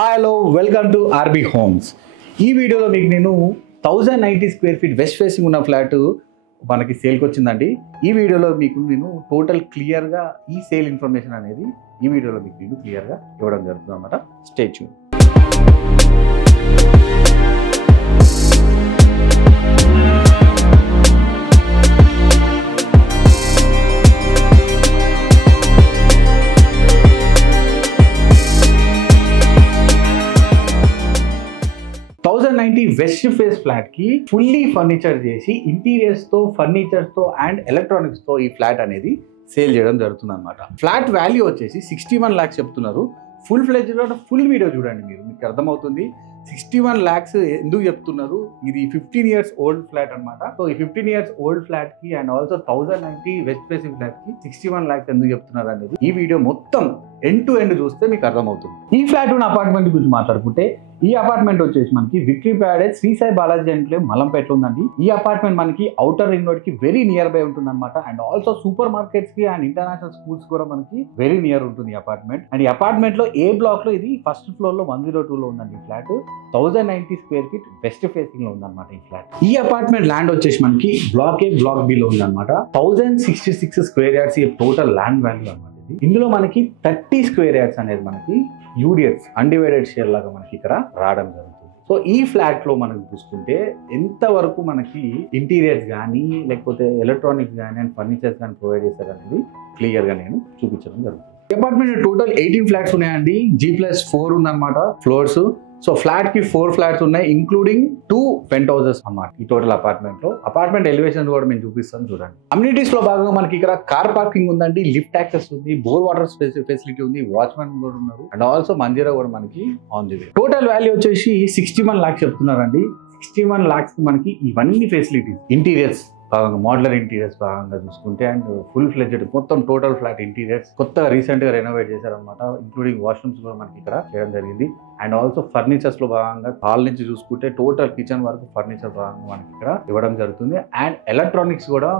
Hi hello welcome to RB homes. ఈ వీడియోలో మీకు నేను 1090 స్క్వేర్ ఫీట్ వెస్ట్ ఫేసింగ్ ఉన్న ఫ్లాట్ మనకి సేల్కి వచ్చిందండి. ఈ వీడియోలో మీకు నేను టోటల్ క్లియర్గా ఈ సేల్ ఇన్ఫర్మేషన్ అనేది ఈ వీడియోలో మీకు నేను క్లియర్గా ఇవ్వడం జరుగుతుంది అనమాట. Stay tune. West face flat కి ఫుల్లీ ఫర్నిచర్ చేసి ఇంటీరియర్స్ తో ఫర్నిచర్స్ తో అండ్ ఎలక్ట్రానిక్స్ తో ఈ ఫ్లాట్ అనేది సేల్ చేయడం జరుగుతుంది అనమాట. ఫ్లాట్ వాల్యూ వచ్చేసి 61 lakhs చెప్తున్నారు. ఫుల్ ఫ్లెడ్జ్ ఫుల్ వీడియో చూడండి, మీకు అర్థమవుతుంది 61 lakhs ఎందుకు చెప్తున్నారు. ఇది 15 years ఓల్డ్ ఫ్లాట్ అనమాట. సో ఈ 15 years ఓల్డ్ ఫ్లాట్ కి and also 1090 west facing flat కి 61 lakhs ఎందుకు చెప్తున్నారు అనేది ఈ వీడియో మొత్తం ఎండ్ టు ఎండ్ చూస్తే మీకు అర్థమవుతుంది. ఈ ఫ్లాట్ ఉన్న అపార్ట్మెంట్ గురించి మాట్లాడుకుంటే ఈ అపార్ట్మెంట్ వచ్చేసి మనకి victory palace Shri Sai Balaji enclave మలంపేటలో ఉందండి. ఈ అపార్ట్మెంట్ మనకి ఔటర్ రింగ్ రోడ్ కి వెరీ నియర్ బై ఉంటుంది అనమాట. అండ్ ఆల్సో సూపర్ మార్కెట్స్ కి అండ్ ఇంటర్నేషనల్ స్కూల్స్ కూడా మనకి వెరీ నియర్ ఉంటుంది ఈ అపార్ట్మెంట్. అండ్ ఈ అపార్ట్మెంట్ లో ఏ బ్లాక్ లో ఇది ఫస్ట్ ఫ్లోర్ లో 102 లో ఉందండి. ఈ flat 1090 square feet west facing లో ఉందన్నమాట ఈ ఫ్లాట్. ఈ అపార్ట్మెంట్ ల్యాండ్ వచ్చేసి మనకి బ్లాక్ ఏ బ్లాక్ బి లో ఉందన్నమాట. 1066 స్క్వేర్ యార్డ్స్ ఈ టోటల్ ల్యాండ్ వాల్యూ అనమాట. ఇందులో మనకి 30 స్క్వేర్ యార్డ్స్ అనేది మనకి యూడిఎస్ అన్డివైడెడ్ షేర్ లాగా మనకి ఇక్కడ రావడం జరుగుతుంది. సో ఈ ఫ్లాట్ లో మనం చూసుకుంటే ఎంత వరకు మనకి ఇంటీరియర్స్ కానీ లేకపోతే ఎలక్ట్రానిక్స్ కానీ అండ్ ఫర్నిచర్స్ కానీ ప్రొవైడ్ చేస్తారు అనేది క్లియర్ గా నేను చూపించడం జరుగుతుంది. అపార్ట్మెంట్ టోటల్ 18 ఫ్లాట్స్ ఉన్నాయండి. G+4 ఉందన్నమాట ఫ్లోర్స్. సో ఫ్లాట్ కి 4 ఫ్లాట్స్ ఉన్నాయి, ఇంక్లూడింగ్ 2 పెంట్ హౌసెస్ అన్నమాట. ఈ టోటల్ అపార్ట్మెంట్ లో అపార్ట్మెంట్ ఎలివేషన్ కూడా మేము చూపిస్తాను చూడండి. అమ్యూనిటీస్ లో భాగంగా మనకి ఇక్కడ కార్ పార్కింగ్ ఉందండి, లిఫ్ట్ యాక్సెస్ ఉంది, బోర్ వాటర్ ఫెసిలిటీ ఉంది, వాచ్మెన్ కూడా ఉన్నారు అండ్ ఆల్సో మంజీరా కూడా మనకి on the way. Total value వచ్చేసి 61 lakhs చెప్తున్నారండి. 61 lakhs కి మనకి ఇవన్నీ ఫెసిలిటీస్ ఇంటీరియర్స్ భాగంగా మోడలర్ ఇంటీరియర్స్ భాగంగా చూసుకుంటే అండ్ ఫుల్ ఫ్లెడ్జెడ్ మొత్తం టోటల్ ఫ్లాట్ ఇంటీరియర్స్ కొత్తగా రీసెంట్ గా రెనోవేట్ చేశారనమాట. ఇంక్లూడింగ్ వాష్రూమ్స్ కూడా మనకి ఇక్కడ చేయడం జరిగింది. అండ్ ఆల్సో ఫర్నిచర్స్ లో భాగంగా హాల్ నుంచి చూసుకుంటే టోటల్ కిచెన్ వరకు ఫర్నిచర్ భాగంగా మనకి ఇక్కడ ఇవ్వడం జరుగుతుంది. అండ్ ఎలక్ట్రానిక్స్ కూడా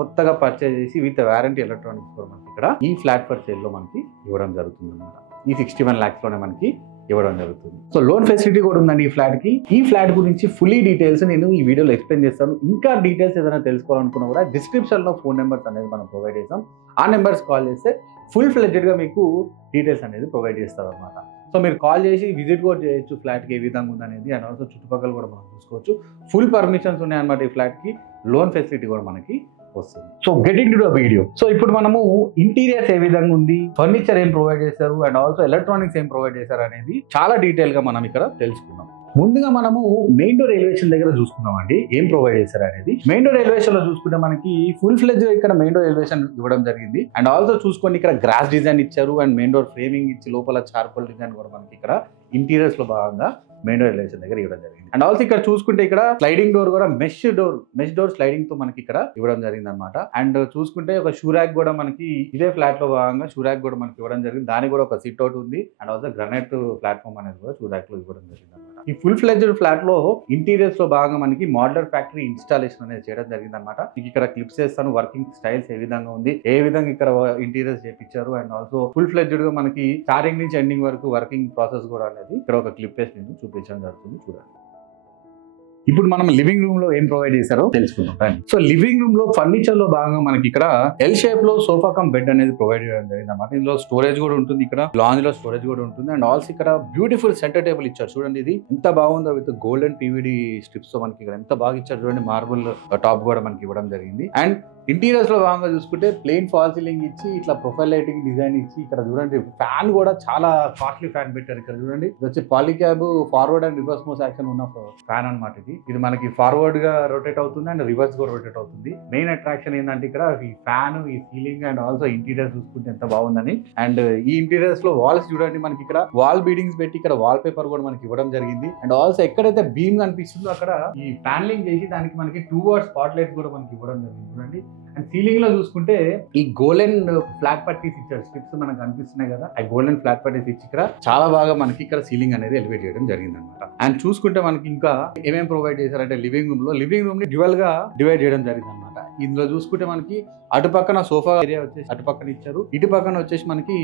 కొత్తగా పర్చేజ్ చేసి విత్ వారంటీ ఎలక్ట్రానిక్స్ కూడా మనకి ఇక్కడ ఈ ఫ్లాట్ ఫర్ సేల్ లో మనకి ఇవ్వడం జరుగుతుంది అనమాట. ఈ 61 lakhs లోనే మనకి ఇవ్వడం జరుగుతుంది. సో లోన్ ఫెసిలిటీ కూడా ఉందండి ఈ ఫ్లాట్ కి. ఈ ఫ్లాట్ గురించి ఫుల్లీ డీటెయిల్స్ నేను ఈ వీడియోలో ఎక్స్ప్లెయిన్ చేస్తాను. ఇంకా డీటెయిల్స్ ఏదైనా తెలుసుకోవాలనుకున్నా కూడా డిస్క్రిప్షన్ లో ఫోన్ నెంబర్స్ అనేది మనం ప్రొవైడ్ చేస్తాం. ఆ నెంబర్స్ కాల్ చేస్తే ఫుల్ ఫ్లెడ్జెడ్ గా మీకు డీటెయిల్స్ అనేది ప్రొవైడ్ చేస్తారు అనమాట. సో మీరు కాల్ చేసి విజిట్ కూడా చేయొచ్చు ఫ్లాట్కి ఏ విధంగా ఉందనేది. అండ్ ఆల్సో చుట్టుపక్కల కూడా మనం చూసుకోవచ్చు. ఫుల్ పర్మిషన్స్ ఉన్నాయన్నమాట ఈ ఫ్లాట్కి. లోన్ ఫెసిలిటీ కూడా మనకి వస్తుంది. So getting to the video. So ఇప్పుడు మనము ఇంటీరియర్స్ ఏ విధంగా ఉంది, ఫర్నిచర్ ఏం ప్రొవైడ్ చేస్తారు అండ్ ఆల్సో ఎలక్ట్రానిక్స్ ఏం ప్రొవైడ్ చేస్తారు అనేది చాలా డీటెయిల్ గా మనం ఇక్కడ తెలుసుకుందాం. ముందుగా మనము మెయిన్ డోర్ ఎలివేషన్ దగ్గర చూసుకున్నాం అండి ఏం ప్రొవైడ్ చేశారు అనేది. మెయిన్ డోర్ ఎలివేషన్ లో చూసుకుంటే మనకి ఫుల్ ఫ్లెడ్జ్ ఇక్కడ మెయిన్ డోర్ ఎలివేషన్ ఇవ్వడం జరిగింది. అండ్ ఆల్సో చూసుకోండి ఇక్కడ గ్రాస్ డిజైన్ ఇచ్చారు అండ్ మెయిన్ డోర్ ఫ్రేమింగ్ ఇచ్చి లోపల చార్కోల్ డిజైన్ కూడా మనకి ఇక్కడ ఇంటీరియర్స్ లో భాగంగా మెయిన్ డోర్ ఎలివేషన్ దగ్గర ఇవ్వడం జరిగింది. అండ్ ఆల్సో ఇక్కడ చూసుకుంటే ఇక్కడ స్లైడింగ్ డోర్ కూడా మెష్ డోర్ స్లైడింగ్ తో మనకి ఇక్కడ ఇవ్వడం జరిగింది అనమాట. అండ్ చూసుకుంటే ఒక షూ ర్యాక్ కూడా మనకి ఇదే ఫ్లాట్ లో భాగంగా షూ ర్యాక్ కూడా మనకి ఇవ్వడం జరిగింది. దానికి కూడా ఒక సిట్ అవుట్ ఉంది. అండ్ ఆల్సో గ్రానైట్ ప్లాట్ఫామ్ అనేది కూడా షూ ర్యాక్ లో ఇవ్వడం జరిగింది అనమాట. ఈ ఫుల్ ఫ్లెడ్జ్డ్ ఫ్లాట్ లో ఇంటీరియర్స్ లో భాగంగా మనకి మోడలర్ ఫ్యాక్టరీ ఇన్స్టాలేషన్ అనేది చేయడం జరిగింది అనమాట. ఇక్కడ క్లిప్స్ చేస్తాను, వర్కింగ్ స్టైల్స్ ఏ విధంగా ఉంది, ఏ విధంగా ఇక్కడ ఇంటీరియర్స్ చేపించారు అండ్ ఆల్సో ఫుల్ ఫ్లెడ్జ్డ్ గా మనకి స్టార్టింగ్ నుంచి ఎండింగ్ వరకు వర్కింగ్ ప్రాసెస్ కూడా అనేది ఇక్కడ ఒక క్లిప్ వేసి నేను చూపించడం జరుగుతుంది చూడండి. ఇప్పుడు మనం లివింగ్ రూమ్ లో ఏం ప్రొవైడ్ చేశారో తెలుసుకుందాం. సో లివింగ్ రూమ్ లో ఫర్నిచర్ లో భాగంగా మనకి ఇక్కడ ఎల్ షేప్ లో సోఫా కమ్ బెడ్ అనేది ప్రొవైడ్ చేయడం జరిగింది అన్నమాట. ఇందులో స్టోరేజ్ కూడా ఉంటుంది, ఇక్కడ లాంజ్ లో స్టోరేజ్ కూడా ఉంటుంది. అండ్ ఆల్సో ఇక్కడ బ్యూటిఫుల్ సెంటర్ టేబుల్ ఇచ్చారు చూడండి. ఇది ఎంత బాగుందో విత్ గోల్డెన్ PVD స్ట్రిప్స్ తో మనకి ఇక్కడ ఎంత బాగా ఇచ్చారు చూడండి. మార్బుల్ టాప్ కూడా మనకి ఇవ్వడం జరిగింది. అండ్ ఇంటీరియర్స్ లో భాగంగా చూసుకుంటే ప్లెయిన్ ఫాల్ సీలింగ్ ఇచ్చి ఇట్లా ప్రొఫైల్ లైటింగ్ డిజైన్ ఇచ్చి ఇక్కడ చూడండి ఫ్యాన్ కూడా చాలా కాస్ట్లీ ఫ్యాన్ పెట్టారు. ఇక్కడ చూడండి ఇది వచ్చి పాలిక్యాబ్ ఫార్వర్డ్ అండ్ రివర్స్ మోస్ యాక్షన్ ఉన్న ఫ్యాన్ అనమాట. ఇది మనకి ఫార్వర్డ్ గా రొటేట్ అవుతుంది అండ్ రివర్స్ కూడా రొటేట్ అవుతుంది. మెయిన్ అట్రాక్షన్ ఏంటంటే ఇక్కడ ఈ ఫ్యాన్, ఈ సీలింగ్ అండ్ ఆల్సో ఇంటీరియర్ చూసుకుంటే ఎంత బాగుందని. అండ్ ఈ ఇంటీరియర్స్ లో వాల్స్ చూడండి మనకి ఇక్కడ వాల్ బీడింగ్స్ పెట్టి ఇక్కడ వాల్ పేపర్ కూడా మనకి ఇవ్వడం జరిగింది. అండ్ ఆల్సో ఎక్కడైతే బీమ్ కనిపిస్తుందో అక్కడ ఈ ప్యానలింగ్ చేసి దానికి మనకి 2 వాట్ స్పాట్ లైట్స్ కూడా మనకి ఇవ్వడం జరిగింది చూడండి. అండ్ సీలింగ్ లో చూసుకుంటే ఈ గోల్డెన్ ఫ్లాట్ పట్టీస్ ఇచ్చారు, స్ట్రిప్స్ మనకు కనిపిస్తున్నాయి కదా, ఆ గోల్డెన్ ఫ్లాట్ పట్టీస్ ఇచ్చి ఇక్కడ చాలా బాగా మనకి ఇక్కడ సీలింగ్ అనేది ఎలివేట్ చేయడం జరిగింది అనమాట. అండ్ చూసుకుంటే మనకి ఇంకా ఏమేమి ప్రొవైడ్ చేశారంటే లివింగ్ రూమ్ ని డ్యూయల్ గా డివైడ్ చేయడం జరిగింది అనమాట. ఇందులో చూసుకుంటే మనకి అటు పక్కన సోఫా ఏరియా వచ్చేసి అటు పక్కన ఇచ్చారు, ఇటు పక్కన వచ్చేసి మనకి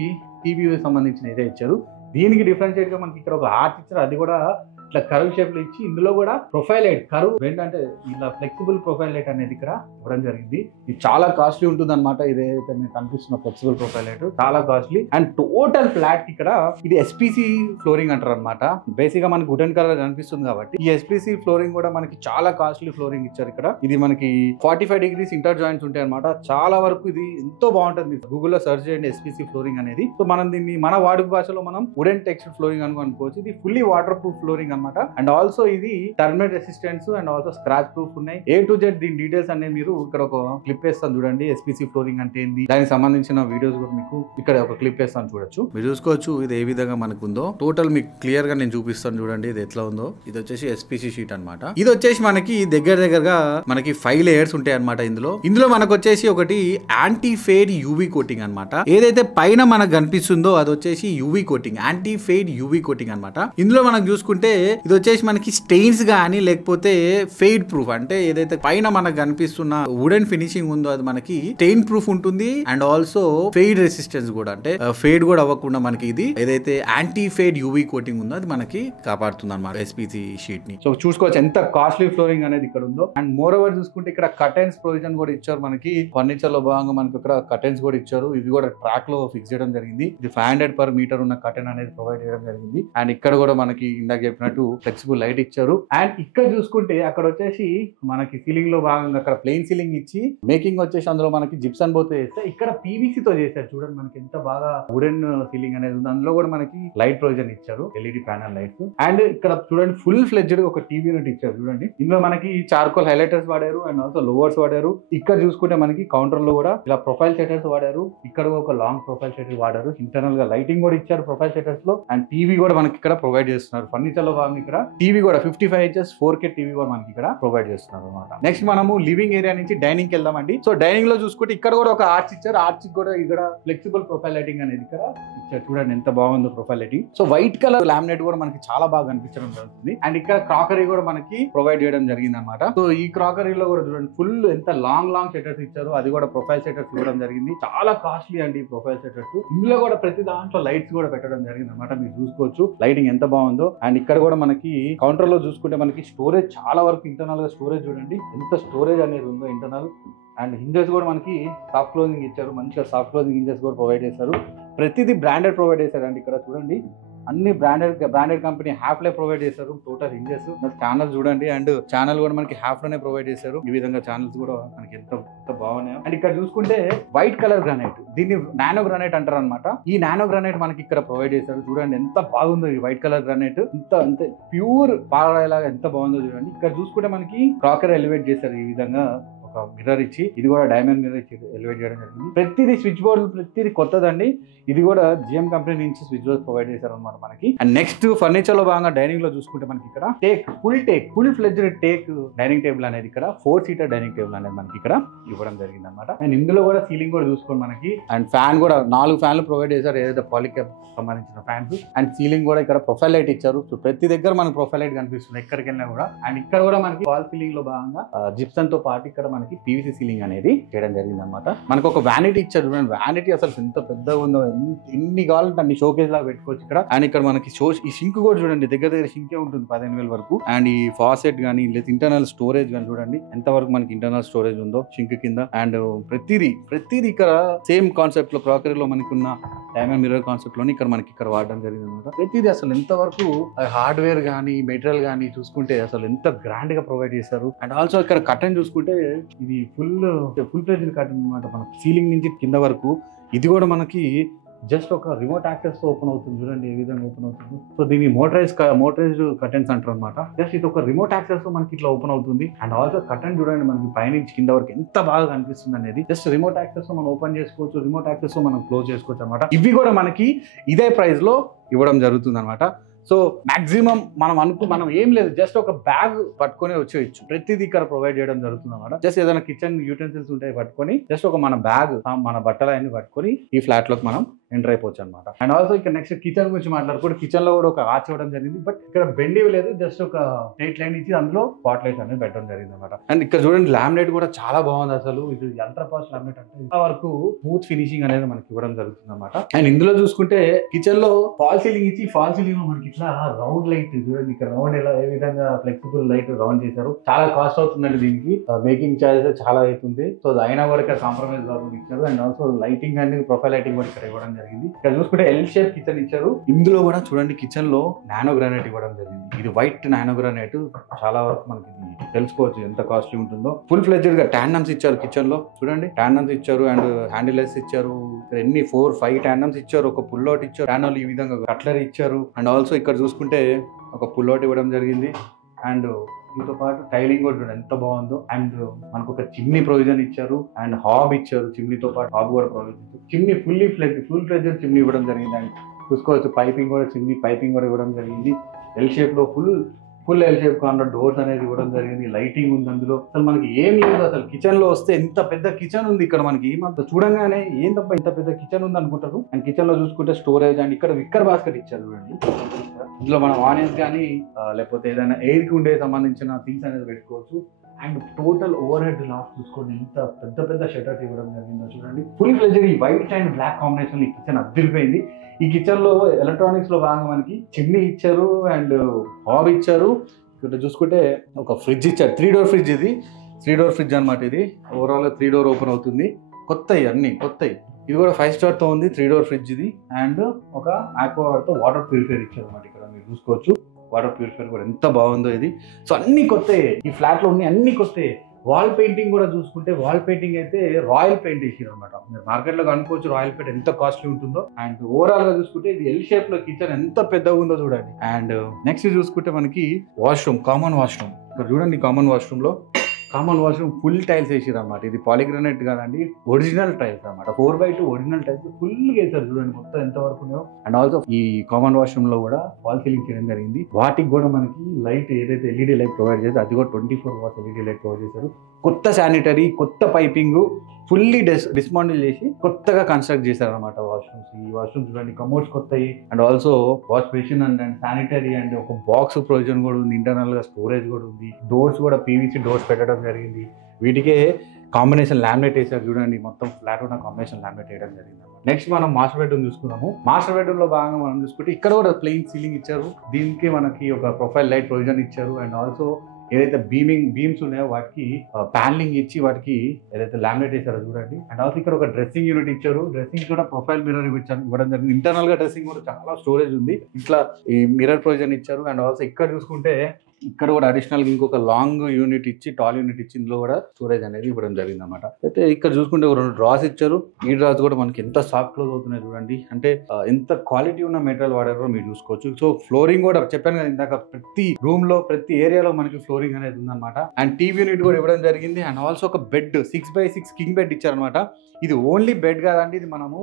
టీవీ సంబంధించిన ఏరియా ఇచ్చారు. దీనికి డిఫరెన్షియేట్ గా మనకి ఇక్కడ ఒక ఆర్చ్ ఇచ్చారు, అది కూడా ఇట్లా కర్వ్ షేప్ లో ఇచ్చి ఇందులో కూడా ప్రొఫైల్ లైట్ కర్వ్ ఏంటంటే ఇలా ఫ్లెక్సిబుల్ ప్రొఫైల్ లైట్ అనేది ఇక్కడ ఇవ్వడం జరిగింది. ఇది చాలా కాస్ట్లీ ఉంటుంది అనమాట. ఇదైతే మీకు కనిపిస్తున్న ఫ్లెక్సిబుల్ ప్రొఫైల్ లైట్ చాలా కాస్ట్లీ. అండ్ టోటల్ ఫ్లాట్ ఇక్కడ ఇది ఎస్పీసీ ఫ్లోరింగ్ అంటారు అనమాట. బేసిక్ గా మనకి వుడెన్ కలర్ కనిపిస్తుంది కాబట్టి ఈ ఎస్పీసీ ఫ్లోరింగ్ కూడా మనకి చాలా కాస్ట్లీ ఫ్లోరింగ్ ఇచ్చారు ఇక్కడ. ఇది మనకి 45 degrees ఇంటర్ జాయింట్స్ ఉంటాయి అనమాట. చాలా వరకు ఇది ఎంతో బాగుంటుంది. గూగుల్లో సర్చ్ చేయండి ఎస్పీసీ ఫ్లోరింగ్ అనేది. సో మనం దీన్ని మన వాడుక భాషలో మనం వుడెన్ టెక్స్చర్ ఫ్లోరింగ్ అనుకోవచ్చు. ఇది ఫుల్లీ వాటర్ ప్రూఫ్ ఫ్లోరింగ్ అనమాట. అండ్ ఆల్సో ఇది termite resistance and also scratch proof ఉన్నాయి. A to Z దీని డీటెయిల్స్ అనేది మీరు ఇక్కడ ఒక క్లిప్ వేస్తాను చూడండి. ఎస్పీసీ ఫ్లోరింగ్ అంటే ఏంది, దానికి సంబంధించిన వీడియోస్ కూడా మీకు ఇక్కడ ఒక క్లిప్ వేస్తాను చూడొచ్చు. మీరు చూసుకోవచ్చు ఇది ఏ విధంగా మనకు ఉందో. టోటల్ మీకు క్లియర్ గా నేను చూపిస్తాను చూడండి ఇది ఎట్లా ఉందో. ఇది వచ్చేసి ఎస్పీసీ షీట్ అనమాట. ఇది వచ్చేసి మనకి దగ్గరగా మనకి 5 లేయర్స్ ఉంటాయి అనమాట. ఇందులో మనకు వచ్చేసి ఒకటి యాంటీ ఫేడ్ యూవీ కోటింగ్ అనమాట. ఏదైతే పైన మనకు కనిపిస్తుందో అది వచ్చేసి UV coating, anti fade UV coating అనమాట. ఇందులో మనం చూసుకుంటే ఇది వచ్చేసి మనకి స్టెయిన్స్ గానీ లేకపోతే ఫేడ్ ప్రూఫ్, అంటే ఏదైతే పైన మనకు కనిపిస్తున్న వుడెన్ ఫినిషింగ్ ఉందో అది మనకి స్టెయిన్ ప్రూఫ్ ఉంటుంది. అండ్ ఆల్సో ఫేడ్ రెసిస్టెన్స్ కూడా, అంటే ఫేడ్ కూడా అవ్వకుండా మనకి ఇది ఏదైతే యాంటీ ఫేడ్ యూవీ కోటింగ్ ఉందో అది మనకి కాపాడుతుంది అనమాట ఎస్పీసీ షీట్ ని. సో చూసుకోవచ్చు ఎంత కాస్ట్లీ ఫ్లోరింగ్ అనేది ఇక్కడ ఉందో. అండ్ మోర్ ఓవర్ చూసుకుంటే ఇక్కడ కర్టెన్స్ ప్రొవిజన్ కూడా ఇచ్చారు మనకి. ఫర్నిచర్ లో భాగంగా మనకి ఇక్కడ కర్టెన్స్ కూడా ఇచ్చారు. ఇది కూడా ట్రాక్ లో ఫిక్స్ చేయడం జరిగింది. ఇది 500 per meter ఉన్న కర్టెన్ అనేది ప్రొవైడ్ చేయడం జరిగింది. అండ్ ఇక్కడ కూడా మనకి ఇందాక చెప్పినట్టు ఫ్లెక్సిబుల్ లైట్ ఇచ్చారు. అండ్ ఇక్కడ చూసుకుంటే అక్కడ వచ్చేసి మనకి సీలింగ్ లో భాగంగా అక్కడ ప్లెయిన్ సీలింగ్ ఇచ్చి మేకింగ్ వచ్చేసి అందులో మనకి జిప్సన్ బోతో చేస్తే ఇక్కడ పీవీసీ తో చేశారు. చూడండి మనకి ఎంత బాగా వుడెన్ సీలింగ్ అనేది ఉంది. అందులో కూడా మనకి లైట్ ప్రొవిజన్ ఇచ్చారు, ఎల్ఈడి ప్యానల్ లైట్స్. అండ్ ఇక్కడ చూడండి ఫుల్ ఫ్లెడ్జ్డ్ ఒక టీవీ యూనిట్ ఇచ్చారు చూడండి. ఇందులో మనకి చార్కోల్ హైలైటర్స్ వాడారు అండ్ ఆల్సో లోవర్స్ వాడారు. ఇక్కడ చూసుకుంటే మనకి కౌంటర్ లో కూడా ఇలా ప్రొఫైల్ షట్టర్స్ వాడారు. ఇక్కడ ఒక లాంగ్ ప్రొఫైల్ షట్టర్ వాడారు. ఇంటర్నల్ గా లైటింగ్ కూడా ఇచ్చారు ప్రొఫైల్ షట్టర్స్ లో. అండ్ టీవీ కూడా మనకి ఇక్కడ ప్రొవైడ్ చేస్తున్నారు. ఫర్నిచర్ లో భాగంగా ఇక్కడ టీవీ కూడా 55 inches 4K టీవీ కూడా మనకి ఇక్కడ ప్రొవైడ్ చేస్తున్నారు అనమాట. నెక్స్ట్ మనము లివింగ్ ఏరియా నుంచి డైనింగ్ కి వెళ్దామండి. సో డైనింగ్ లో చూసుకుంటే ఇక్కడ కూడా ఒక ఆర్చ్ ఇచ్చారు. ఆర్చ్ కూడా ఇక్కడ ఫ్లెక్సిబుల్ ప్రొఫైల్ లైటింగ్ అనేది ఇక్కడ ఇచ్చారు. చూడండి ఎంత బాగుందో profile lighting. So white colour laminate కూడా మనకి చాలా బాగా కనిపించడం జరుగుతుంది. అండ్ ఇక్కడ క్రాకరీ కూడా మనకి ప్రొవైడ్ చేయడం జరిగింది అనమాట. సో ఈ క్రాకరీలో కూడా చూడండి ఫుల్ ఎంత లాంగ్ షట్టర్స్ ఇచ్చారు. అది కూడా ప్రొఫైల్ షట్టర్స్ ఇవ్వడం జరిగింది. చాలా కాస్ట్లీ అండి ప్రొఫైల్ షట్టర్స్. ఇందులో కూడా ప్రతి దాంట్లో లైట్స్ కూడా పెట్టడం జరిగింది అనమాట. మీరు చూసుకోవచ్చు లైటింగ్ ఎంత బాగుందో. అండ్ ఇక్కడ కూడా మనకి కౌంటర్ లో చూసుకుంటే మనకి స్టోరేజ్ చాలా వరకు ఇంటర్నల్ గా స్టోరేజ్ చూడండి ఎంత స్టోరేజ్ అనేది ఉందో ఇంటర్నల్. అండ్ హింజెస్ కూడా మనకి సాఫ్ట్ క్లోజింగ్ ఇచ్చారు. మంచిగా సాఫ్ట్ క్లోజింగ్ హింజెస్ కూడా ప్రొవైడ్ చేశారు. ప్రతిదీ బ్రాండెడ్ ప్రొవైడ్ చేశారు అండి. ఇక్కడ చూడండి అన్ని బ్రాండెడ్ కంపెనీ హాఫ్ లే ప్రొవైడ్ చేశారు. టోటల్ హింజెస్ ఛానల్ చూడండి. అండ్ ఛానల్ కూడా మనకి హాఫ్ లోనే ప్రొవైడ్ చేశారు. ఈ విధంగా ఛానల్స్ కూడా మనకి ఎంత బాగున్నాయి. అండ్ ఇక్కడ చూసుకుంటే వైట్ కలర్ గ్రానైట్, దీన్ని నానో గ్రానైట్ అంటారు అనమాట. ఈ నానో గ్రానైట్ మనకి ఇక్కడ ప్రొవైడ్ చేశారు. చూడండి ఎంత బాగుందో ఈ వైట్ కలర్ గ్రానైట్. అంత ప్యూర్ పాలరాయిలాగా ఎంత బాగుందో చూడండి. ఇక్కడ చూసుకుంటే మనకి క్రాకర్ ఎలివేట్ చేశారు ఈ విధంగా ఒక మిర్రర్ ఇచ్చి. ఇది కూడా డైమండ్ మిర్రర్ ఇచ్చి ఎలివేట్ చేయడం జరిగింది. ప్రతిదీ స్విచ్ బోర్డు ప్రతిదీ కొత్తదండి. ఇది కూడా జిఎం కంపెనీ నుంచి స్విచ్ బోర్డ్ ప్రొవైడ్ చేశారు అనమాట మనకి. అండ్ నెక్స్ట్ ఫర్నిచర్ లో భాగంగా డైనింగ్ లో చూసుకుంటే మనకి ఇక్కడ full fledged take dining table అనేది ఇక్కడ 4-seater డైనింగ్ టేబుల్ అనేది మనకి ఇక్కడ ఇవ్వడం జరిగింది అనమాట. అండ్ ఇందులో కూడా సీలింగ్ కూడా చూసుకోండి మనకి. అండ్ ఫ్యాన్ కూడా 4 ఫ్యాన్లు ప్రొవైడ్ చేశారు, ఏదైతే పాలిక్యాప్ సంబంధించిన ఫ్యాన్స్. అండ్ సీలింగ్ కూడా ఇక్కడ ప్రొఫైల్ లైట్ ఇచ్చారు. సో ప్రతి దగ్గర మనకి ప్రొఫైల్ లైట్ కనిపిస్తుంది ఎక్కడికి వెళ్ళినా కూడా. అండ్ ఇక్కడ కూడా మనకి వాల్ సీలింగ్ లో భాగంగా జిప్సన్ తో పాటు ఇక్కడ మనకి పీవీసీ సీలింగ్ అనేది చేయడం జరిగింది అనమాట. మనకు ఒక వ్యానిటీ ఇచ్చారు చూడండి. వ్యానిటీ అసలు ఎంత పెద్దగా ఉందో, ఎన్ని కావాలంటే అన్ని షోకేజ్ లాగా పెట్టుకోవచ్చు ఇక్కడ. అండ్ ఇక్కడ మనకి ఈ సింక్ కూడా చూడండి దగ్గర షింకే ఉంటుంది 15,000 వరకు. అండ్ ఈ ఫాసెట్ గానీ లేదా ఇంటర్నల్ స్టోరేజ్ గానీ చూడండి ఎంత వరకు మనకి ఇంటర్నల్ స్టోరేజ్ ఉందో షింక్ కింద. అండ్ ప్రతిదీ ఇక్కడ సేమ్ కాన్సెప్ట్ లో క్రాకరీలో మనకి ఉన్న డైమండ్ మిర్రర్ కాన్సెప్ట్ లోని ఇక్కడ వాడడం జరిగింది అనమాట. ప్రతిదీ అసలు ఎంత వరకు హార్డ్వేర్ గానీ మెటీరియల్ గానీ చూసుకుంటే అసలు ఎంత గ్రాండ్ గా ప్రొవైడ్ చేశారు. అండ్ ఆల్సో ఇక్కడ కర్టెన్ చూసుకుంటే ఇది ఫుల్ ఫ్లెడ్జ్డ్ కర్టెన్ అనమాట. మన సీలింగ్ నుంచి కింద వరకు ఇది కూడా మనకి జస్ట్ ఒక రిమోట్ యాక్సెస్ తో ఓపెన్ అవుతుంది. చూడండి ఏ విధంగా ఓపెన్ అవుతుంది. సో దీన్ని మోటరైజ్డ్ కర్టెన్స్ అంటారు అనమాట. జస్ట్ ఇది ఒక రిమోట్ యాక్సెస్ తో మనకి ఇట్లా ఓపెన్ అవుతుంది. అండ్ ఆల్సో కర్టెన్ చూడండి మనకి పైనుంచి కింద వరకు ఎంత బాగా కనిపిస్తుంది అనేది. జస్ట్ రిమోట్ యాక్సెస్ తో మనం ఓపెన్ చేసుకోవచ్చు, రిమోట్ యాక్సెస్ తో మనం క్లోజ్ చేసుకోవచ్చు అనమాట. ఇవి కూడా మనకి ఇదే ప్రైస్ లో ఇవ్వడం జరుగుతుంది అనమాట. సో మాక్సిమం మనం ఏం లేదు, జస్ట్ ఒక బ్యాగ్ పట్టుకొని వచ్చేయచ్చు. ప్రతిదీ ఇక్కడ ప్రొవైడ్ చేయడం జరుగుతుంది అనమాట. జస్ట్ ఏదైనా కిచెన్ యూటెన్సిల్స్ ఉంటాయి పట్టుకొని జస్ట్ ఒక మన బ్యాగ్ మన బట్టలన్నీ పట్టుకొని ఈ ఫ్లాట్ లోకి మనం ఎంటర్ అయిపోవచ్చు అనమాట. అండ్ ఆల్సో ఇక్కడ నెక్స్ట్ కిచెన్ గురించి మాట్లాడుకుంటే కిచెన్ లో కూడా ఒక ఆర్చ్ ఇవ్వడం జరిగింది. బట్ ఇక్కడ బెండ్ లేదు, జస్ట్ ఒక స్ట్రైట్ లైన్ ఇచ్చి అందులో స్పాట్ లైట్స్ అనేది పెట్టడం జరిగింది అనమాట. అండ్ ఇక్కడ చూడండి లామినేట్ కూడా చాలా బాగుంది. అసలు ఇది అల్ట్రా ఫాస్ట్ లామినేట్ అంటే ఇంత వరకు స్మూత్ ఫినిషింగ్ అనేది మనకి ఇవ్వడం జరుగుతుంది అనమాట. అండ్ ఇందులో చూసుకుంటే కిచెన్ లో ఫాల్ సీలింగ్ ఇచ్చి ఫాల్ సీలింగ్ లో మనకి ఇట్లా రౌండ్ లైట్ చూడండి. ఇక్కడ రౌండ్ ఎలా ఏ విధంగా ఫ్లెక్సిబుల్ లైట్ రౌండ్ చేశారు. చాలా కాస్ట్ అవుతుందండి దీనికి, మేకింగ్ చార్జెస్ చాలా అవుతుంది. సో అయినా కూడా ఇక్కడ కాంప్రమైజ్ కాకుండా ఇచ్చారు. అండ్ ఆల్సో లైటింగ్ అనేది ప్రొఫైల్ లైటింగ్ కూడా ఇక్కడ ఇవ్వడం జరిగింది. ఇక్కడ చూసుకుంటే ఎల్ షేప్ కిచెన్ ఇచ్చారు. ఇందులో కూడా చూడండి కిచెన్ లో నానో గ్రానైట్ ఇవ్వడం జరిగింది. ఇది వైట్ నానో గ్రానైట్, చాలా వరకు మనకి తెలుసుకోవచ్చు ఎంత కాస్ట్లీ ఉంటుందో. ఫుల్ ఫ్లెడ్జెడ్ గా టాండమ్స్ ఇచ్చారు కిచెన్ లో. చూడండి టాండమ్స్ ఇచ్చారు అండ్ హ్యాండిల్లెస్ ఇచ్చారు. ఎన్ని 4-5 టాండమ్స్ ఇచ్చారు. ఒక పుల్ అవుట్ ఇచ్చారు. టానోలు ఈ విధంగా కట్లర్ ఇచ్చారు. అండ్ ఆల్సో ఇక్కడ చూసుకుంటే ఒక పుల్ అవుట్ ఇవ్వడం జరిగింది. అండ్ దీంతో పాటు టైలింగ్ కూడా చూడండి ఎంత బాగుందో. అండ్ మనకు ఒక చిమ్నీ ప్రొవిజన్ ఇచ్చారు అండ్ హాబ్ ఇచ్చారు. చిమ్నీతో పాటు హాబ్ కూడా ప్రొవిజన్ ఇచ్చారు. చిమ్నీ ఫుల్ ఫ్లెడ్జెడ్ చిమ్నీ ఇవ్వడం జరిగింది. అండ్ చూసుకోవచ్చు పైపింగ్ కూడా చిమ్నీ పైపింగ్ కూడా ఇవ్వడం జరిగింది. ఎల్ షేప్ లో full L shape corner doors అనేది ఇవ్వడం జరిగింది. లైటింగ్ ఉంది అందులో. అసలు మనకి ఏం లేదు. అసలు కిచెన్ లో వస్తే ఎంత పెద్ద కిచెన్ ఉంది ఇక్కడ. మనకి ఏమంత చూడంగానే ఏం తప్ప ఇంత పెద్ద కిచెన్ ఉంది అనుకుంటారు. అండ్ కిచెన్ లో చూసుకుంటే స్టోరేజ్ అండ్ ఇక్కడ విక్కర్ బాస్కెట్ ఇచ్చారు చూడండి. ఇందులో మనం ఆనియన్స్ కానీ లేకపోతే ఏదైనా ఎయిర్ కి ఉండే సంబంధించిన థింగ్స్ అనేది పెట్టుకోవచ్చు. And total over head last చూసుకోండి ఎంత పెద్ద షట్టర్స్ ఇవ్వడం జరిగిందో చూడండి. ఫుల్ ఫ్లెడ్జెడ్ ఈ వైట్ అండ్ బ్లాక్ కాంబినేషన్ ఈ కిచెన్ అద్దరిపోయింది. ఈ కిచెన్ లో ఎలక్ట్రానిక్స్ లో భాగంగా మనకి చిమ్నీ ఇచ్చారు అండ్ హాబ్ ఇచ్చారు. ఇక్కడ చూసుకుంటే ఒక ఫ్రిడ్జ్ ఇచ్చారు. 3 డోర్ ఫ్రిడ్జ్. ఇది 3 డోర్ ఫ్రిడ్జ్ అనమాట. ఇది ఓవరాల్ 3 డోర్ ఓపెన్ అవుతుంది. కొత్తవి అన్ని కొత్తవి. ఇది కూడా 5 స్టార్ తో ఉంది 3 డోర్ ఫ్రిడ్జ్ ఇది. అండ్ ఒక ఆక్వాగార్డ్ తో వాటర్ ప్యూరిఫైర్ ఇచ్చారు అనమాట. ఇక్కడ మీరు చూసుకోవచ్చు వాటర్ ప్యూరిఫైర్ కూడా ఎంత బాగుందో ఇది. సో అన్ని కొత్తయే ఈ ఫ్లాట్ లో ఉన్నాయి, అన్ని కొత్తయే. వాల్ పెయింటింగ్ కూడా చూసుకుంటే వాల్ పెయింటింగ్ అయితే రాయల్ పెయింట్ వేసారు అనమాట. మీరు మార్కెట్ లో కనుకోవచ్చు రాయల్ పెయింట్ ఎంత కాస్ట్లీ ఉంటుందో. అండ్ ఓవరాల్ గా చూసుకుంటే ఇది ఎల్ షేప్ లో కిచెన్ ఎంత పెద్దగా ఉందో చూడండి. అండ్ నెక్స్ట్ చూసుకుంటే మనకి వాష్రూమ్, కామన్ వాష్రూమ్. ఇక్కడ చూడండి కామన్ వాష్రూమ్ లో ఫుల్ టైల్స్ వేసారు అనమాట. ఇది పాలిగ్రానైట్ కాదండి, ఒరిజినల్ టైల్స్ అనమాట. 4x2 ఒరిజినల్ టైల్స్ ఫుల్ వేసారు చూడండి మొత్తం ఎంత వరకు ఉన్నాయో. అండ్ ఆల్సో ఈ కామన్ వాష్రూమ్ లో కూడా ఫాల్ సీలింగ్ చేయడం జరిగింది. వాటికి కూడా మనకి లైట్ ఏదైతే ఎల్ఈడి లైట్ ప్రొవైడ్ చేస్తే అది కూడా 24 వాట్స్ ఎల్ఈడి లైట్ ప్రొవైడ్ చేశారు. కొత్త శానిటరీ, కొత్త పైపింగ్ ఫుల్లీ డిస్మాండిల్ చేసి కొత్తగా కన్స్ట్రక్ట్ చేశారు అనమాట వాష్రూమ్స్. ఈ వాష్రూమ్స్ చూడండి కమోడ్స్ కొత్తవి. And also wash basin and sanitary and ఒక బాక్స్ ప్రొవిజన్ కూడా ఉంది. ఇంటర్నల్ గా స్టోరేజ్ కూడా ఉంది. డోర్స్ కూడా పీవీసీ డోర్స్ పెట్టడం జరిగింది. వీటికే కాంబినేషన్ లామినేట్ వేసారు చూడండి. మొత్తం ఫ్లాట్ ఉన్న కాంబినేషన్ లామినేట్ వేయడం జరిగింది. నెక్స్ట్ మనం మాస్టర్ బెడ్రూమ్ చూసుకున్నాము. మాస్టర్ బెడ్రూమ్ లో భాగంగా మనం చూసుకుంటే ఇక్కడ కూడా ప్లెయిన్ సీలింగ్ ఇచ్చారు. దీనికి మనకి ఒక ప్రొఫైల్ లైట్ ప్రొవిజన్ ఇచ్చారు. అండ్ ఆల్సో ఏదైతే బీమ్స్ ఉన్నాయో వాటికి ప్యానలింగ్ ఇచ్చి వాటికి ఏదైతే లామినేట్ చేశారో చూడండి. అండ్ ఆల్సో ఇక్కడ ఒక డ్రెస్సింగ్ యూనిట్ ఇచ్చారు. డ్రెస్సింగ్ కూడా ప్రొఫైల్ మిర్రర్ ఇవ్వడం జరిగింది. ఇంటర్నల్ గా డ్రెస్సింగ్ కూడా చాలా స్టోరేజ్ ఉంది. ఇట్లా ఈ మిర్రర్ ప్రొవిజన్ ఇచ్చారు. అండ్ ఆల్సో ఇక్కడ చూసుకుంటే ఇక్కడ కూడా అడిషనల్ ఇంకొక లాంగ్ యూనిట్ ఇచ్చి టాల్ యూనిట్ ఇచ్చి ఇందులో కూడా స్టోరేజ్ అనేది ఇవ్వడం జరిగింది అనమాట. అయితే ఇక్కడ చూసుకుంటే 2 డ్రాస్ ఇచ్చారు. ఈ డ్రాస్ కూడా మనకి ఎంత సాఫ్ట్ క్లోజ్ అవుతున్నాయి చూడండి. అంటే ఎంత క్వాలిటీ ఉన్న మెటీరియల్ వాడారో మీరు చూసుకోవచ్చు. సో ఫ్లోరింగ్ కూడా చెప్పాను కదా ఇందాక, ప్రతి రూమ్ లో ప్రతి ఏరియాలో మనకి ఫ్లోరింగ్ అనేది ఉందన్నమాట. అండ్ టీవీ యూనిట్ కూడా ఇవ్వడం జరిగింది. అండ్ ఆల్సో ఒక బెడ్ 6x6 కింగ్ బెడ్ ఇచ్చారనమాట. ఇది ఓన్లీ బెడ్ కాదండి, ఇది మనము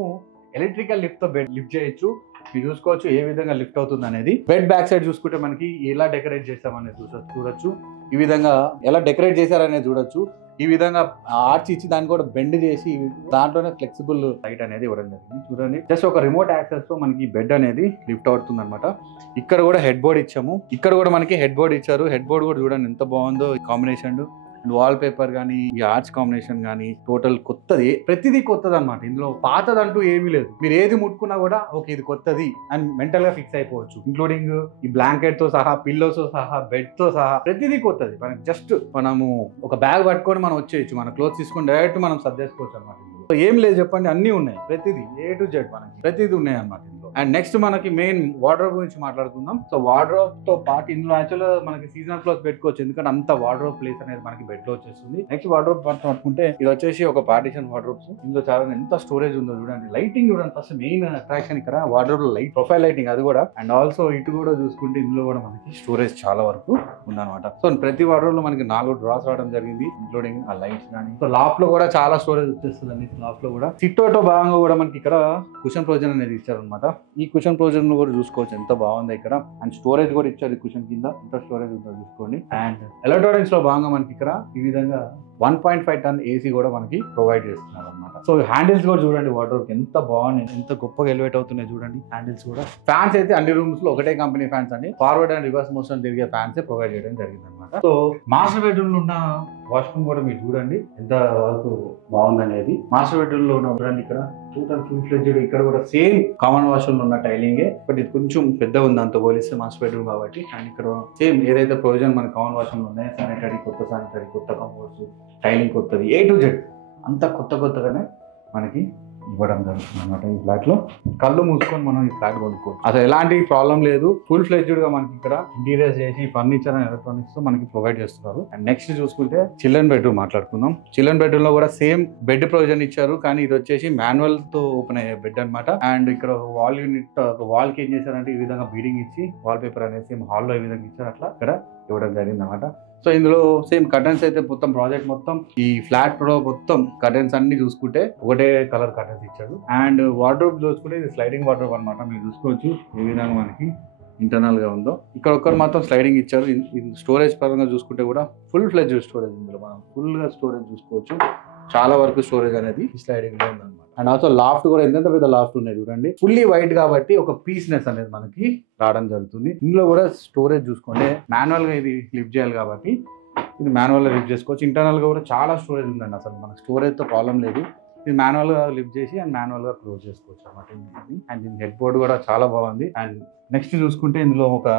ఎలక్ట్రికల్ లిఫ్ట్ తో బెడ్ లిఫ్ట్ చేయొచ్చు. మీరు చూసుకోవచ్చు ఏ విధంగా లిఫ్ట్ అవుతుంది అనేది. బెడ్ బ్యాక్ సైడ్ చూసుకుంటే మనకి ఎలా డెకరేట్ చేస్తామనేది చూడొచ్చు. ఈ విధంగా ఎలా డెకరేట్ చేశారనేది చూడొచ్చు. ఈ విధంగా ఆర్చ్ ఇచ్చి దాన్ని కూడా బెండ్ చేసి దాంట్లోనే ఫ్లెక్సిబుల్ లైట్ అనేది ఇవ్వడం జరిగింది. చూడండి జస్ట్ ఒక రిమోట్ యాక్సెస్ తో మనకి బెడ్ అనేది లిఫ్ట్ అవుతుంది అనమాట. ఇక్కడ కూడా హెడ్ బోర్డ్ ఇచ్చాము. ఇక్కడ కూడా మనకి హెడ్ బోర్డ్ ఇచ్చారు. హెడ్ బోర్డ్ కూడా చూడండి ఎంత బాగుందో కాంబినేషన్. అండ్ వాల్ పేపర్ కానీ ఈ ఆర్చ్ కాంబినేషన్ కానీ టోటల్ కొత్తది, ప్రతిదీ కొత్తది అనమాట. ఇందులో పాతదంటూ ఏమీ లేదు. మీరు ఏది ముట్టుకున్నా కూడా ఓకే ఇది కొత్తది అని మెంటల్ గా ఫిక్స్ అయిపోవచ్చు. ఇంక్లూడింగ్ ఈ బ్లాంకెట్ తో సహా, పిల్లోస్ తో సహా, బెడ్ తో సహా ప్రతిదీ కొత్తది. మనకి జస్ట్ మనము ఒక బ్యాగ్ పట్టుకొని మనం వచ్చేయచ్చు. మన క్లోత్స్ తీసుకొని డైరెక్ట్ మనం సర్దేసుకోవచ్చు అనమాట. ఇందులో ఏం లేదు చెప్పండి, అన్ని ఉన్నాయి. ప్రతిదీ A to Z మనకి ప్రతిదీ ఉన్నాయి అనమాట ఇందులో. అండ్ నెక్స్ట్ మనకి మెయిన్ వార్డ్రోబ్ గురించి మాట్లాడుకుందాం. సో వార్డ్రోబ్ తో పాటు ఇందులో యాక్చువల్ గా మనకి సీజనల్ క్లోత్స్ పెట్టుకోవచ్చు, ఎందుకంటే అంత వార్డ్రోబ్ ప్లేస్ అనేది మనకి బెడ్ లో వచ్చేస్తుంది. నెక్స్ట్ వార్డ్రోబ్ పట్టుకుంటే ఇది వచ్చేసి ఒక పార్టిషన్ వార్డ్రోబ్స్. ఇందులో చాలా ఎంత స్టోరేజ్ ఉందో చూడండి. లైటింగ్ చూడండి, ఫస్ట్ మెయిన్ అట్రాక్షన్ ఇక్కడ వార్డ్రోబ్ లో లైట్, ప్రొఫైల్ లైటింగ్ అది కూడా. అండ్ ఆల్సో ఇటు కూడా చూసుకుంటే ఇందులో కూడా మనకి స్టోరేజ్ చాలా వరకు ఉందన్నమాట. సో ప్రతి వార్డ్రోబ్ లో మనకి 4 డ్రాస్ రావడం జరిగింది, ఇంక్లూడింగ్ ఆ లైట్స్ కానీ. సో లాఫ్ట్ లో కూడా చాలా స్టోరేజ్ వచ్చేస్తుంది అండి. లాఫ్ట్ లో కూడా సిట్టోతో భాగంగా కూడా మనకి ఇక్కడ కుషన్ ప్రొవిజన్ అనేది ఇచ్చారనమాట. ఈ కుషన్ ప్రొవిజన్ కూడా చూసుకోవచ్చు ఎంత బాగుంది ఇక్కడ. అండ్ స్టోరేజ్ కూడా ఇచ్చారు కుషన్ కింద, ఎంత స్టోరేజ్ ఉందో చూసుకోండి. అండ్ ఎలక్ట్రానిక్స్ లో భాగంగా మనకి ఇక్కడ ఈ విధంగా 1.5 టన్ ఏసీ కూడా మనకి ప్రొవైడ్ చేస్తున్నారు అనమాట. సో హ్యాండిల్స్ కూడా చూడండి వార్డ్రోబ్ ఎంత బాగున్నాయి, ఎంత గొప్పగా ఎలివేట్ అవుతున్నాయి చూడండి హ్యాండిల్స్ కూడా. ఫ్యాన్స్ అయితే అన్ని రూమ్స్ లో ఒకటే కంపెనీ ఫ్యాన్స్ అండి, ఫార్వర్డ్ అండ్ రివర్స్ మోషన్ తిరిగే ఫ్యాన్స్ ప్రొవైడ్ చేయడం జరిగింది అనమాట. సో మాస్టర్ బెడ్రూమ్ లో ఉన్న వాష్రూమ్ కూడా మీరు చూడండి ఎంత వరకు బాగుందనేది. మాస్టర్ బెడ్రూమ్ లో ఉన్న చూడండి ఇక్కడ టోటల్ ఫుల్ ఫ్లెడ్జ్డ్, ఇక్కడ కూడా సేమ్ కామన్ వాష్రూమ్ లో ఉన్న టైలింగే, బట్ ఇది కొంచెం పెద్ద ఉంది అంత పోలిస్తే మాస్టర్ బెడ్రూమ్ కాబట్టి. అండ్ ఇక్కడ సేమ్ ఏదైతే ప్రొవిజన్ మన కామన్ వాష్రూమ్ లో ఉన్నాయో శానిటరీ, కొత్త శానిటరీ, కొత్త కంఫర్ట్స్, టైలింగ్ కొత్తది, A to Z అంతా కొత్తగానే మనకి ఇవ్వడం జరుగుతుంది అనమాట. ఈ ఫ్లాట్ లో కళ్ళు మూసుకొని మనం ఈ ఫ్లాట్ కొనుక్కోవచ్చు, అసలు ఎలాంటి ప్రాబ్లం లేదు. ఫుల్ ఫ్లెడ్జ్డ్ గా మనకి ఇక్కడ ఇంటీరియర్స్ చేసి ఫర్నిచర్ అండ్ ఎలక్ట్రానిక్స్ తో మనకి ప్రొవైడ్ చేస్తున్నారు. అండ్ నెక్స్ట్ చూసుకుంటే చిల్డ్రన్ బెడ్రూమ్ మాట్లాడుకుందాం. చిల్డ్రన్ బెడ్రూమ్ లో కూడా సేమ్ బెడ్ ప్రొవిజన్ ఇచ్చారు, కానీ ఇది వచ్చేసి మాన్యువల్ తో ఓపెన్ అయ్యే బెడ్ అనమాట. అండ్ ఇక్కడ వాల్ యూనిట్, వాల్ కి ఏం చేశారంటే ఈ విధంగా బీడింగ్ ఇచ్చి వాల్ పేపర్ అనేది హాల్లో ఈ విధంగా ఇచ్చారు, అట్లా ఇక్కడ ఇవ్వడం జరిగింది అనమాట. సో ఇందులో సేమ్ కర్టన్స్ అయితే మొత్తం ప్రాజెక్ట్ మొత్తం ఈ ఫ్లాట్ లో మొత్తం కర్టన్స్ అన్ని చూసుకుంటే ఒకటే కలర్ కర్టన్స్ ఇచ్చాడు. అండ్ వార్డ్రోబ్ చూసుకుంటే ఇది స్లైడింగ్ వార్డ్రోబ్ అనమాట, మీరు చూసుకోవచ్చు ఏ విధంగా మనకి ఇంటర్నల్ గా ఉందో. ఇక్కడ ఒక్కరు మాత్రం స్లైడింగ్ ఇచ్చారు. స్టోరేజ్ పరంగా చూసుకుంటే కూడా ఫుల్ ఫ్లెడ్జ్ స్టోరేజ్, ఇందులో మనం ఫుల్ గా స్టోరేజ్ చూసుకోవచ్చు, చాలా వరకు స్టోరేజ్ అనేది స్లైడింగ్ లో ఉందన్నమాట. అండ్ ఆల్సో లాఫ్ట్ కూడా ఎంత పెద్ద లాఫ్ట్ ఉన్నాయి చూడండి, ఫుల్లీ వైట్ కాబట్టి ఒక పీస్నెస్ అనేది మనకి రావడం జరుగుతుంది. ఇందులో కూడా స్టోరేజ్ చూసుకోండి, మాన్యువల్ గా ఇది లిఫ్ట్ చేయాలి కాబట్టి ఇది మాన్యువల్ గా లిఫ్ట్ చేసుకోవచ్చు. ఇంటర్నల్ గా కూడా చాలా స్టోరేజ్ ఉందండి, అసలు మనకు స్టోరేజ్ తో ప్రాబ్లం లేదు. ఇది మాన్యువల్ గా లిఫ్ట్ చేసి అండ్ మాన్యువల్ గా క్లోజ్ చేసుకోవచ్చు అనమాట. అండ్ దీని హెడ్ బోర్డ్ కూడా చాలా బాగుంది. అండ్ నెక్స్ట్ చూసుకుంటే ఇందులో ఒక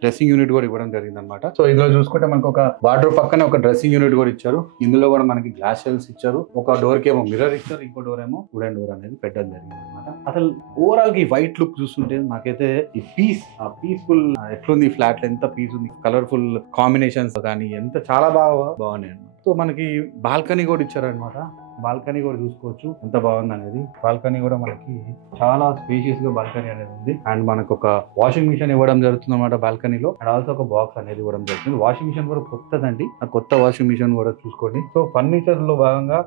డ్రెస్సింగ్ యూనిట్ కూడా ఇవ్వడం జరిగింది అనమాట. సో ఇందులో చూసుకుంటే మనకు ఒక వార్డ్రోబ్ పక్కనే ఒక డ్రెస్సింగ్ యూనిట్ కూడా ఇచ్చారు. ఇందులో కూడా మనకి గ్లాస్ షెల్స్ ఇచ్చారు, ఒక డోర్ కి ఏమో మిర్రర్ ఇచ్చారు, ఇంకో డోర్ ఏమో వుడెన్ డోర్ అనేది పెట్టడం జరిగింది అనమాట. అసలు ఓవరాల్ గా ఈ వైట్ లుక్ చూస్తుంటే నాకైతే ఈ పీస్ఫుల్ ఎట్లుంది, ఈ ఫ్లాట్ లో ఎంత పీస్ ఉంది, కలర్ఫుల్ కాంబినేషన్స్ కానీ ఎంత చాలా బాగున్నాయి అనమాట. సో మనకి బాల్కనీ కూడా ఇచ్చారనమాట, బాల్కనీ కూడా చూసుకోవచ్చు ఎంత బాగుంది అనేది. బాల్కనీ కూడా మనకి చాలా స్పేషియస్ గా బాల్కనీ అనేది ఉంది. అండ్ మనకు ఒక వాషింగ్ మిషన్ ఇవ్వడం జరుగుతుంది అనమాట బాల్కనీలో. అండ్ ఆల్సో ఒక బాక్స్ అనేది ఇవ్వడం జరుగుతుంది. వాషింగ్ మిషన్ కూడా కొత్తదండి, ఆ కొత్త వాషింగ్ మిషన్ కూడా చూసుకోండి. సో ఫర్నిచర్ లో భాగంగా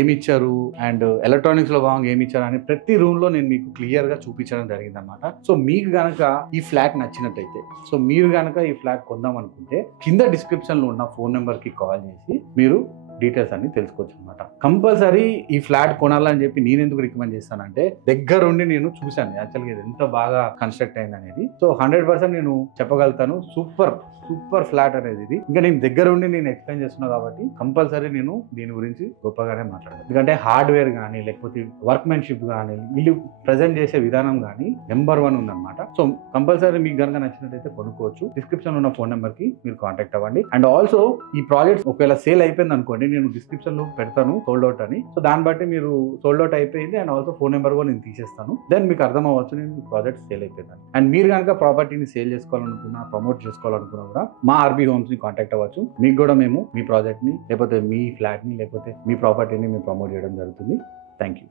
ఏమి ఇచ్చారు అండ్ ఎలక్ట్రానిక్స్ లో భాగంగా ఏమి ఇచ్చారు అని ప్రతి రూమ్ లో నేను మీకు క్లియర్ గా చూపించడం జరిగింది అనమాట. సో మీకు గనక ఈ ఫ్లాట్ నచ్చినట్టయితే, సో మీరు గనక ఈ ఫ్లాట్ కొందాం అనుకుంటే కింద డిస్క్రిప్షన్ లో ఉన్న ఫోన్ నెంబర్ కి కాల్ చేసి మీరు డీటెయిల్స్ అన్ని తెలుసుకోవచ్చు అనమాట. కంపల్సరీ ఈ ఫ్లాట్ కొనాలని చెప్పి నేను ఎందుకు రికమెండ్ చేస్తానంటే దగ్గరుండి నేను చూశాను యాక్చువల్గా ఇది ఎంత బాగా కన్స్ట్రక్ట్ అయింది అనేది. సో 100% నేను చెప్పగలుగుతాను, సూపర్ ఫ్లాట్ అనేది ఇది. ఇంకా నేను దగ్గరుండి నేను ఎక్స్ప్లెయిన్ చేస్తున్నా కాబట్టి కంపల్సరీ నేను దీని గురించి గొప్పగానే మాట్లాడతాను. ఎందుకంటే హార్డ్వేర్ కానీ లేకపోతే వర్క్మెన్షిప్ కానీ వీళ్ళు ప్రజెంట్ చేసే విధానం కానీ నెంబర్ 1 ఉందన్నమాట. సో కంపల్సరీ మీకు కనుక నచ్చినట్టయితే కొనుక్కోవచ్చు. డిస్క్రిప్షన్ ఉన్న ఫోన్ నెంబర్ కి మీరు కాంటాక్ట్ అవ్వండి. అండ్ ఆల్సో ఈ ప్రాజెక్ట్ ఒకవేళ సేల్ అయిపోయింది అనుకోండి, నేను డిస్క్రిప్షన్ లో పెడతాను సోల్డ్ అవుట్ అని. సో దాన్ని బట్టి మీరు సోల్డ్ అవుట్ అయిపోయింది అండ్ ఆల్సో ఫోన్ నెంబర్ కూడా నేను తీసేస్తాను, దెన్ మీకు అర్థం అవ్వచ్చు నేను ప్రాజెక్ట్ సేల్ అయిపోయిందని. అండ్ మీరు కనుక ప్రాపర్టీని సేల్ చేసుకోవాలనుకున్నా, ప్రమోట్ చేసుకోవాలనుకున్నా కూడా మా ఆర్బీ హోమ్స్ ని కాంటాక్ట్ అవ్వచ్చు. మీకు కూడా మేము మీ ప్రాజెక్ట్ ని లేకపోతే మీ ఫ్లాట్ ని లేకపోతే మీ ప్రాపర్టీని మేము ప్రమోట్ చేయడం జరుగుతుంది. Thank you.